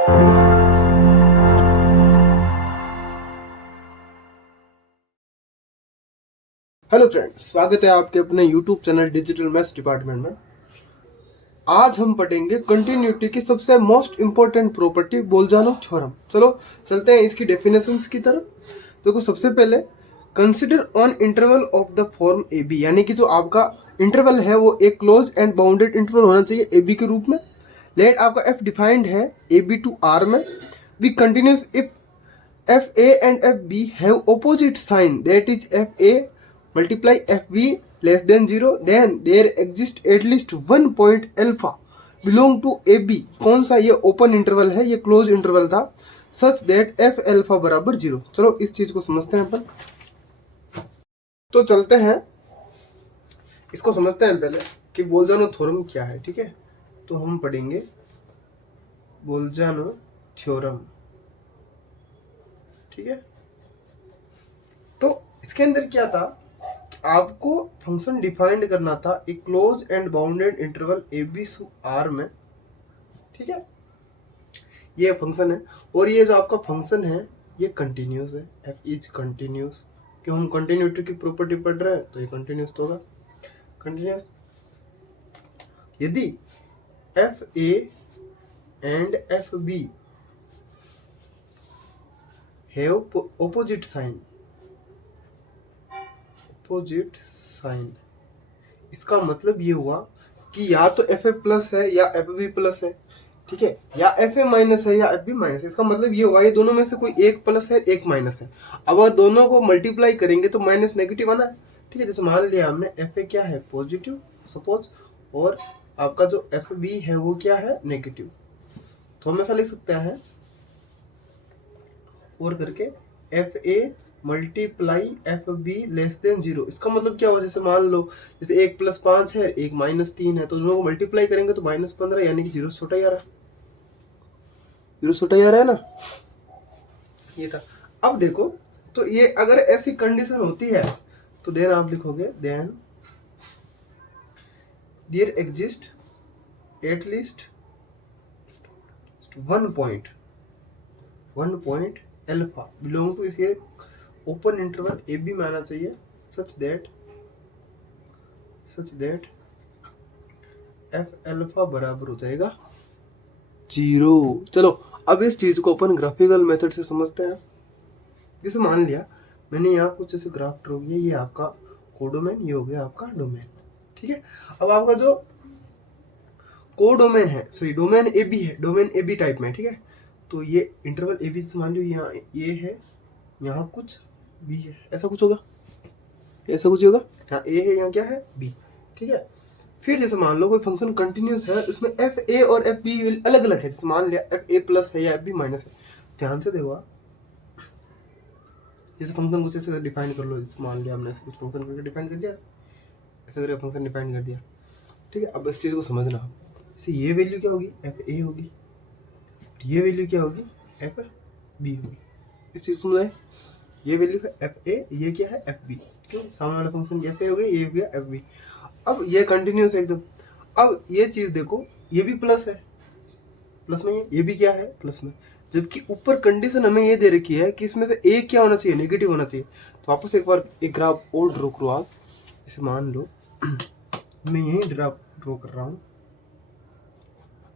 Hello friends, स्वागत है आपके अपने YouTube channel digital maths department में। आज हम पढ़ेंगे कंटिन्यूटी की सबसे मोस्ट इंपॉर्टेंट प्रॉपर्टी बोल्जानो थ्योरम। चलो चलते हैं इसकी डेफिनेशंस की तरफ। देखो, सबसे पहले consider on interval of the form A B, यानी कि जो आपका इंटरवल है वो एक क्लोज एंड बाउंडेड इंटरवल होना चाहिए ए बी के रूप में। लेट आपका एफ डिफाइंड है ए बी टू आर में, be continuous if F A and F B have opposite sign, that is F A multiply fb less than 0, then there exists at least one point alpha belong to ab। कौन सा? ये open interval है, ये close interval था, such that f alpha बराबर 0। चलो इस चीज को समझते हैं अपन। तो चलते हैं, इसको समझते हैं पहले कि बोल्जानो थ्योरम क्या है। ठीक है, तो हम पढ़ेंगे बोल्जानो थ्योरम। ठीक है, तो इसके अंदर क्या था, आपको फंक्शन डिफाइंड करना था एक close and bounded interval A B सु आर में। ठीक है, ये फंक्शन है और ये जो आपका फंक्शन है ये कंटिन्यूस है, एफ इज कंटिन्यूस। क्यों? हम कंटिन्यूटी की प्रॉपर्टी पढ़ रहे हैं तो ये कंटिन्यूस तो होगा। कंटिन्यूस यदि F A and F B have opposite sign, opposite sign, इसका मतलब ये हुआ कि या तो एफ ए प्लस है या एफ बी प्लस है। ठीक है, या एफ ए माइनस है या एफ बी माइनस है। इसका मतलब ये हुआ ये दोनों में से कोई एक प्लस है एक माइनस है। अब अगर दोनों को मल्टीप्लाई करेंगे तो माइनस नेगेटिव आना है। ठीक है, जैसे मान लिया हमने एफ ए क्या है पॉजिटिव सपोज, और आपका जो एफ बी है वो क्या है नेगेटिव, तो हम ऐसा लिख सकते हैं और करके F A multiply F B less than 0। इसका मतलब क्या हुआ, जैसे मान लो जैसे 1 + 5 है 1 - 3 है, तो दोनों को मल्टीप्लाई करेंगे तो -15, यानी कि 0 छोटा ही आ रहा है, 0 छोटा ही आ रहा है ना। ये था। अब देखो, तो ये अगर ऐसी कंडीशन होती है तो देन आप लिखोगे then there exist at least one point alpha belong to इसे ओपन इंटरवल ए बी में आना चाहिए, सच दैट एफ अल्फा बराबर हो जाएगा 0। चलो अब इस चीज को अपन ग्राफिकल मेथड से समझते हैं। जैसे मान लिया मैंने यहाँ कुछ ऐसे ग्राफ ड्रॉ किया, ये आपका कोडोमेन, ये हो गया आपका डोमेन। ठीक है, अब आपका जो कोडोमेन है, सॉरी डोमेन ए बी है, डोमेन ए बी टाइप में। ठीक है, तो ये इंटरवल ए बी से मान लो यहाँ ए है, यहाँ कुछ बी है, ऐसा कुछ होगा, ऐसा कुछ होगा, यहाँ ए है यहाँ क्या है बी। ठीक है, फिर जैसे मान लो कोई फंक्शन कंटिन्यूस है, उसमें एफ ए और एफ बी अलग अलग है। जैसे मान लिया एफ ए प्लस है या एफ बी माइनस है, ध्यान से देखो, जैसे फंक्शन कुछ ऐसे डिफाइन कर लो। जैसे मान लिया हमने ऐसे कुछ फंक्शन करके डिफाइन कर दिया, ऐसे करके फंक्शन डिफाइन कर दिया। ठीक है, अब इस चीज़ को समझना, जैसे ये वैल्यू क्या होगी एफ ए होगी, ये वैल्यू क्या होगी एफ बी होगी। इस चीज़ को समझाए, ये वैल्यू है एफ ए, ये क्या है एफ बी। क्यों? सामने वाला फंक्शन एफ ए हो गया, ये हो गया एफ बी। अब ये कंटिन्यूस है एकदम। अब ये चीज़ देखो, ये भी प्लस है, प्लस में ये भी क्या है प्लस में, जबकि ऊपर कंडीशन हमें ये दे रखी है कि इसमें से एक क्या होना चाहिए नेगेटिव होना चाहिए। तो वापस एक बार एक ग्राफ और ड्रॉ करो आप। इसे मान लो मैं यही ग्राफ ड्रॉ कर रहा हूँ।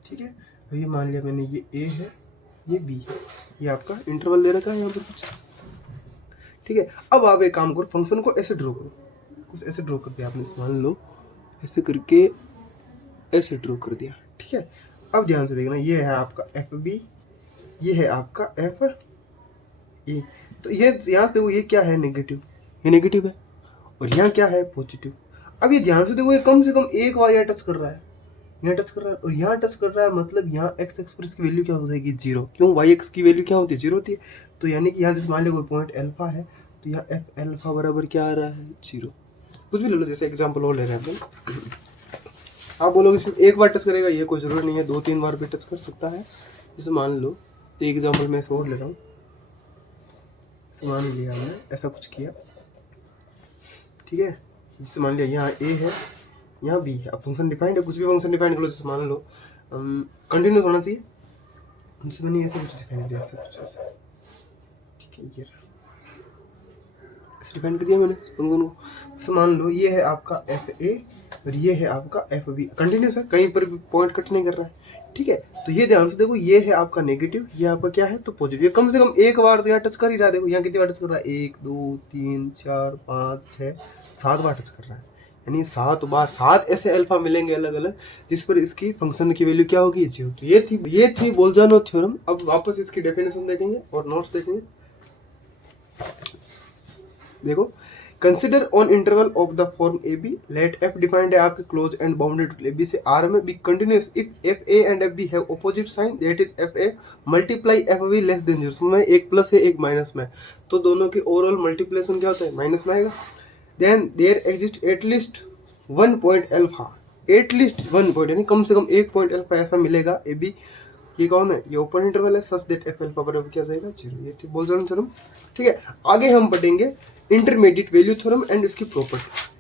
ठीक है, अब ये मान लिया मैंने, ये ए है ये बी है, ये आपका इंटरवल दे रखा है यहाँ पर कुछ। ठीक है, अब आप एक काम करो, फंक्शन को ऐसे ड्रॉ करो, कुछ ऐसे ड्रॉ कर दिया आपने, मान लो ऐसे करके ऐसे ड्रॉ कर दिया। ठीक है, अब ध्यान से देखना, ये है आपका एफ बी, ये है आपका एफ ए। तो ये यहाँ से देखो, ये क्या है नेगेटिव, ये नेगेटिव है, और यहाँ क्या है पॉजिटिव। अब ये ध्यान से देखो, ये कम से कम एक बार यहाँ टच कर रहा है, यहाँ टच कर रहा है और यहाँ टच कर रहा है, मतलब यहाँ एक्स एक्सप्रेस की वैल्यू क्या हो जाएगी 0। क्यों? वाई एक्स की वैल्यू क्या होती है 0 होती है। तो यानी कि यहाँ जैसे मान लिया कोई पॉइंट अल्फा है, तो यहाँ एफ अल्फा बराबर क्या आ रहा है 0। कुछ भी ले लो, जैसे एग्जाम्पल और ले रहे हैं अपन। आप बोलोगे सिर्फ एक बार टच करेगा, ये कोई जरूरत नहीं है, 2-3 बार भी टच कर सकता है। जैसे मान लो एक एग्जाम्पल मैं ऐसे और ले रहा हूँ, मान लिया हमने ऐसा कुछ किया। ठीक है, जैसे मान लिया यहाँ ए है यहाँ बी है। अब फंक्शन डिफाइंड है, कुछ भी फंक्शन डिफाइंड कर लो, जैसे मान लो कंटिन्यूस होना चाहिए, उनसे मैंने ऐसे कुछ डिफाइन किया, ऐसे कुछ ऐसे, ठीक है, ये ऐसे डिफाइन कर दिया मैंने फंक्शन को। तो मान लो ये है आपका एफ ए और ये है आपका एफ बी, कंटिन्यूस है, कहीं पर भी पॉइंट कट नहीं कर रहा है, ठीक है। तो ये ध्यान से देखो, ये है आपका नेगेटिव, ये आपका क्या है तो पॉजिटिव, ये कम से कम एक बार तो यहाँ टच कर ही रहा है। देखो यहाँ कितनी बार टच कर रहा है, 1 2 3 4 5 6 7 बार टच कर रहा है, यानी 7 बार 7 ऐसे अल्फा मिलेंगे अलग अलग, जिस पर इसकी फंक्शन की वैल्यू क्या होगी, 0। तो ये थी बोल्जानो थ्योरम। अब वापस इसकी डेफिनेशन देखेंगे और नोट्स देखेंगे। देखो, consider on interval of the form A B, let F defined है आपके close and bounded A B से आर में be continuous if F A and F B have opposite sign, that is F A multiply F B less than 0। समझ में, एक plus है एक minus में, तो दोनों की ओवरऑल मल्टीप्लिकेशन क्या होता है, माइनस में आएगा। Then there exist at least 1 point alpha, at least 1 point यानी कम से कम 1 पॉइंट अल्फा ऐसा मिलेगा ए बी, ये कौन है, ये ओपन इंटरवल है, सच दैट एफ अल्फा बराबर क्या जाएगा, 0। ये थी बोल्ट्जमान थ्योरम, ठीक है। आगे हम पढ़ेंगे इंटरमीडिएट वैल्यू थ्योरम एंड इसकी प्रॉपर्टी।